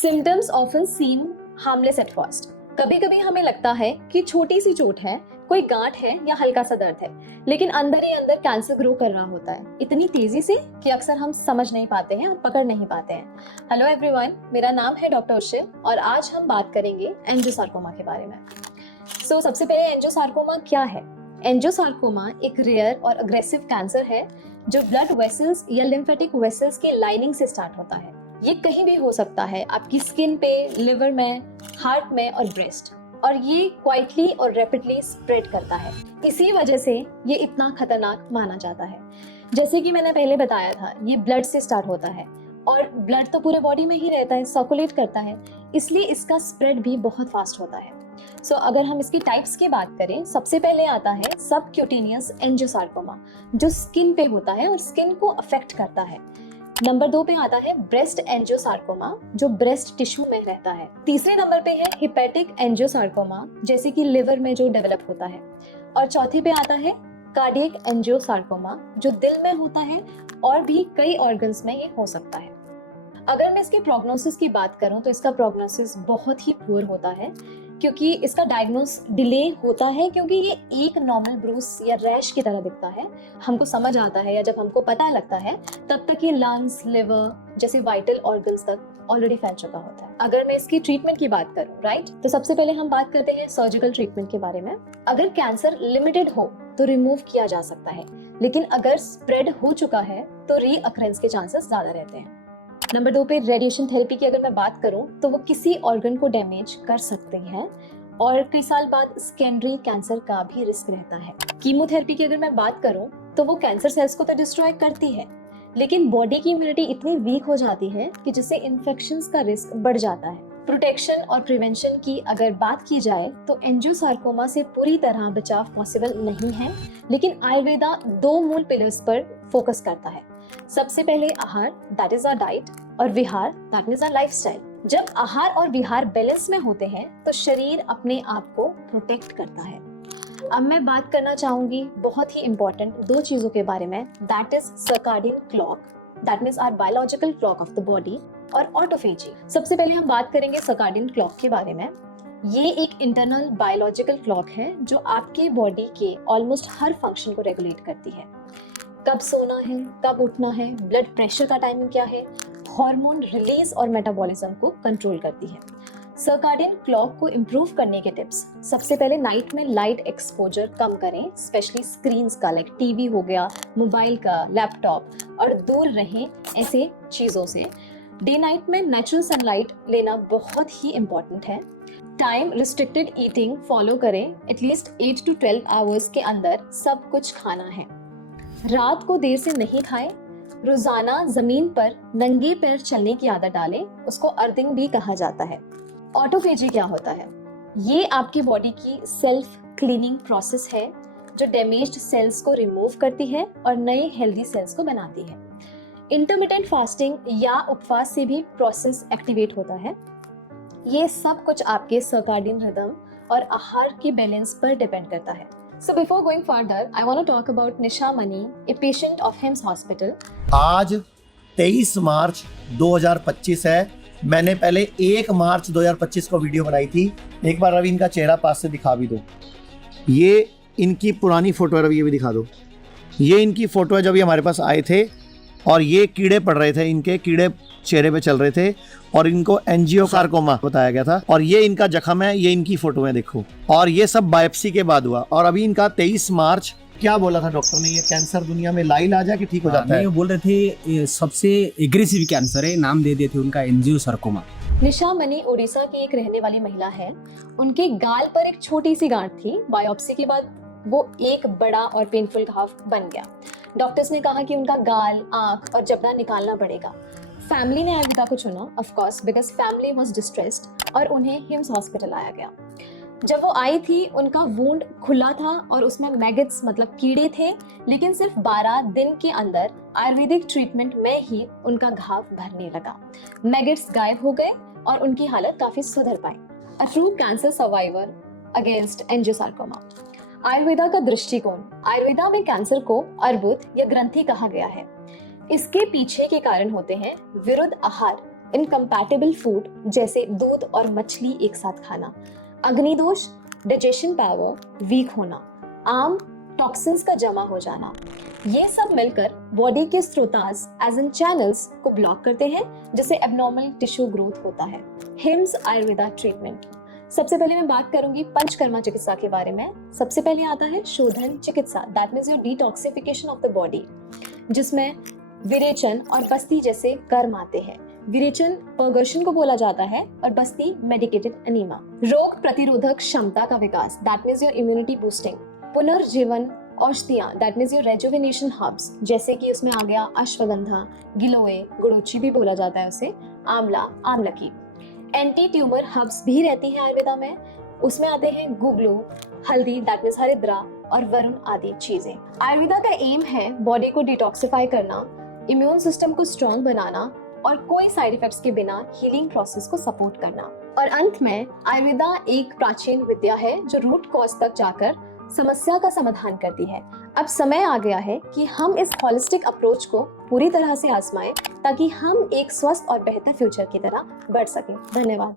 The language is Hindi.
Symptoms often seem harmless at first. कभी कभी हमें लगता है कि छोटी सी चोट है, कोई गांठ है या हल्का सा दर्द है, लेकिन अंदर ही अंदर कैंसर ग्रो कर रहा होता है इतनी तेजी से कि अक्सर हम समझ नहीं पाते हैं और पकड़ नहीं पाते हैं। हेलो एवरीवन, मेरा नाम है डॉक्टर उर्शिल और आज हम बात करेंगे एंजियोसार्कोमा के बारे में। सबसे पहले एंजियोसार्कोमा क्या है? एंजियोसार्कोमा एक रेयर और अग्रेसिव कैंसर है जो ब्लड वेसल्स या लिम्फेटिक वेसल्स के लाइनिंग से स्टार्ट होता है। ये कहीं भी हो सकता है, आपकी स्किन पे, लिवर में, हार्ट में और ब्रेस्ट, और ये क्वाइटली और रैपिडली स्प्रेड करता है। इसी वजह से ये इतना खतरनाक माना जाता है। जैसे कि मैंने पहले बताया था, ये ब्लड से स्टार्ट होता है और ब्लड तो पूरे बॉडी में ही रहता है, सर्कुलेट करता है, इसलिए इसका स्प्रेड भी बहुत फास्ट होता है। अगर हम इसकी टाइप्स की बात करें, सबसे पहले आता है सबक्यूटेनियस एंजियोसार्कोमा जो स्किन पे होता है और स्किन को अफेक्ट करता है। नंबर 2 पे आता है ब्रेस्ट एंजियोसार्कोमा जो ब्रेस्ट टिश्यू में रहता है। तीसरे नंबर पे है हिपैटिक एंजियोसार्कोमा जैसे कि लिवर में जो डेवलप होता है। और चौथे पे आता है कार्डियक एंजियोसार्कोमा जो दिल में होता है और भी कई ऑर्गन्स में ये हो सकता है। अगर मैं इसके प्रोग्नोसिस की बात करूं तो इसका प्रोग्नोसिस बहुत ही पुअर होता है क्योंकि इसका डायग्नोस डिले होता है, क्योंकि ये एक नॉर्मल ब्रूस या रैश की तरह दिखता है। हमको समझ आता है या जब हमको पता लगता है तब तक ये लंग्स, लिवर जैसे वाइटल ऑर्गन्स तक ऑलरेडी फैल चुका होता है। अगर मैं इसकी ट्रीटमेंट की बात करूं, राइट, तो सबसे पहले हम बात करते हैं सर्जिकल ट्रीटमेंट के बारे में। अगर कैंसर लिमिटेड हो तो रिमूव किया जा सकता है, लेकिन अगर स्प्रेड हो चुका है तो रीअकरेंस के चांसेस ज्यादा रहते हैं। नंबर 2 पे रेडिएशन थेरेपी की अगर मैं बात करूं तो वो किसी ऑर्गन को डैमेज कर सकते हैं और कई साल बाद सेकेंडरी कैंसर का भी रिस्क रहता है। कीमोथेरेपी की अगर मैं बात करूं तो वो कैंसर सेल्स को तो डिस्ट्रॉय करती है, लेकिन बॉडी की इम्यूनिटी इतनी वीक हो जाती है कि जिससे इन्फेक्शंस का रिस्क बढ़ जाता है। प्रोटेक्शन और प्रिवेंशन की अगर बात की जाए तो एंजियोसार्कोमा से पूरी तरह बचाव पॉसिबल नहीं है, लेकिन आयुर्वेदा 2 मूल पिलर्स पर फोकस करता है। सबसे पहले आहार, दैट इज अ डाइट, और विहार, दैट इज अ लाइफस्टाइल। जब आहार और विहार बैलेंस में होते हैं तो शरीर अपने आप को प्रोटेक्ट करता है। अब मैं बात करना चाहूंगी बहुत ही इंपॉर्टेंट 2 चीजों के बारे में, that is circadian clock, that means our biological clock of the body, और ऑटोफेजी। सबसे पहले हम बात करेंगे सर्काडियन क्लॉक के बारे में। ये एक इंटरनल बायोलॉजिकल क्लॉक है जो आपके बॉडी के ऑलमोस्ट हर फंक्शन को रेगुलेट करती है। कब सोना है, कब उठना है, ब्लड प्रेशर का टाइमिंग क्या है, हार्मोन रिलीज और मेटाबॉलिज्म को कंट्रोल करती है। सर्काडियन क्लॉक को इम्प्रूव करने के टिप्स, सबसे पहले नाइट में लाइट एक्सपोजर कम करें, स्पेशली स्क्रीन्स का, लाइक टीवी हो गया, मोबाइल का, लैपटॉप, और दूर रहें ऐसे चीजों से। डे नाइट में नेचुरल सनलाइट लेना बहुत ही इम्पोर्टेंट है। टाइम रिस्ट्रिक्टेड ईटिंग फॉलो करें, एटलीस्ट 8 to 12 आवर्स के अंदर सब कुछ खाना है। रात को देर से नहीं खाएं। रोजाना जमीन पर नंगे पैर चलने की आदत डालें, उसको अर्थिंग भी कहा जाता है। ऑटोफेजी क्या होता है? ये आपकी बॉडी की सेल्फ क्लीनिंग प्रोसेस है जो डैमेज्ड सेल्स को रिमूव करती है और नए हेल्दी सेल्स को बनाती है। इंटरमिटेंट फास्टिंग या उपवास से भी प्रोसेस एक्टिवेट होता है। ये सब कुछ आपके सर्काडियन रिदम और आहार के बैलेंस पर डिपेंड करता है। So before going further, I want to talk about Nisha Mani, a patient of HIMS Hospital. आज 23 मार्च 2025 है। मैंने पहले 1 मार्च 2025 को वीडियो बनाई थी। एक बार रवि इनका चेहरा पास से दिखा भी दो। ये इनकी पुरानी फोटो है, रवि ये भी दिखा दो। ये इनकी फोटो है जब ये हमारे पास आए थे और ये कीड़े पड़ रहे थे, इनके कीड़े चेहरे पे चल रहे थे और इनको एंजियोसार्कोमा बताया गया था। और ये इनका जख्म है, ये इनकी फोटो है देखो। और ये सब बायोप्सी के बाद हुआ। और अभी इनका 23 मार्च क्या बोला था डॉक्टर ने, ये कैंसर दुनिया में लाइलाज है कि ठीक हो जाता है? ये बोल रहे थे ये सबसे एग्रेसिव कैंसर है, नाम दे दिए थे उनका एंजियोसार्कोमा। निशा मनी उड़ीसा की एक रहने वाली महिला है। उनके गाल पर एक छोटी सी गांठ थी। बायोप्सी के बाद वो एक बड़ा और पेनफुल घाव बन गया। डॉक्टर्स ने कहा कि उनका गाल, आंख और जबड़ा निकालना पड़ेगा। फैमिली ने आयुर्वेदा को चुना, of course, because family was distressed, और उन्हें हिम्स हॉस्पिटल आया गया। जब वो आई थी उनका वुंड खुला था और उसमें मैगेट्स मतलब कीड़े थे, लेकिन सिर्फ 12 दिन के अंदर आयुर्वेदिक ट्रीटमेंट में ही उनका घाव भरने लगा। मैगेट्स गायब हो गए और उनकी हालत काफी सुधर पाई। A true cancer survivor against angiosarcoma. Ayurveda का दृष्टिकोण। आयुर्वेदा में कैंसर को अर्बुद या ग्रंथि कहा गया है। इसके पीछे के कारण होते हैं विरुद्ध आहार, इनकम्पैटिबल फूड जैसे दूध और मछली एक साथ खाना, अग्निदोष, डाइजेशन पावर वीक होना, आम टॉक्सिन्स का जमा हो जाना, ये सब मिलकर बॉडी के स्रोतास एज इन चैनल्स को ब्लॉक करते हैं जिससे एबनॉर्मल टिश्यू ग्रोथ होता है। Hymns Ayurveda treatment. सबसे पहले मैं बात करूंगी पंचकर्मा चिकित्सा के बारे में। सबसे पहले आता है शोधन चिकित्सा, that means your detoxification of the body, जिसमें विरेचन और बस्ती जैसे कर्म आते हैं। विरेचन पर्गर्शन को बोला जाता है और बस्ती मेडिकेटेड एनीमा। रोग प्रतिरोधक क्षमता का विकास, that means your immunity boosting. पुनर्जीवन औषधियां, that means your rejuvenation herbs, जैसे कि उसमें आ गया अश्वगंधा, गिलोय, गुड़ोची भी बोला जाता है उसे, आंवला, आमलकी। एंटी ट्यूमर हर्ब्स भी रहती हैं आयुर्वेदा में, उसमें आते हैं गुगलू, हल्दी, दैट मीन्स हरिद्रा और वरुण आदि चीजें। आयुर्वेदा का एम है बॉडी को डिटॉक्सिफाई करना, इम्यून सिस्टम को स्ट्रॉन्ग बनाना और कोई साइड इफेक्ट्स के बिना हीलिंग प्रोसेस को सपोर्ट करना। और अंत में आयुर्वेदा एक प्राचीन विद्या है जो रूट कॉज तक जाकर समस्या का समाधान करती है। अब समय आ गया है कि हम इस होलिस्टिक अप्रोच को पूरी तरह से आजमाएं ताकि हम एक स्वस्थ और बेहतर फ्यूचर की तरह बढ़ सकें। धन्यवाद।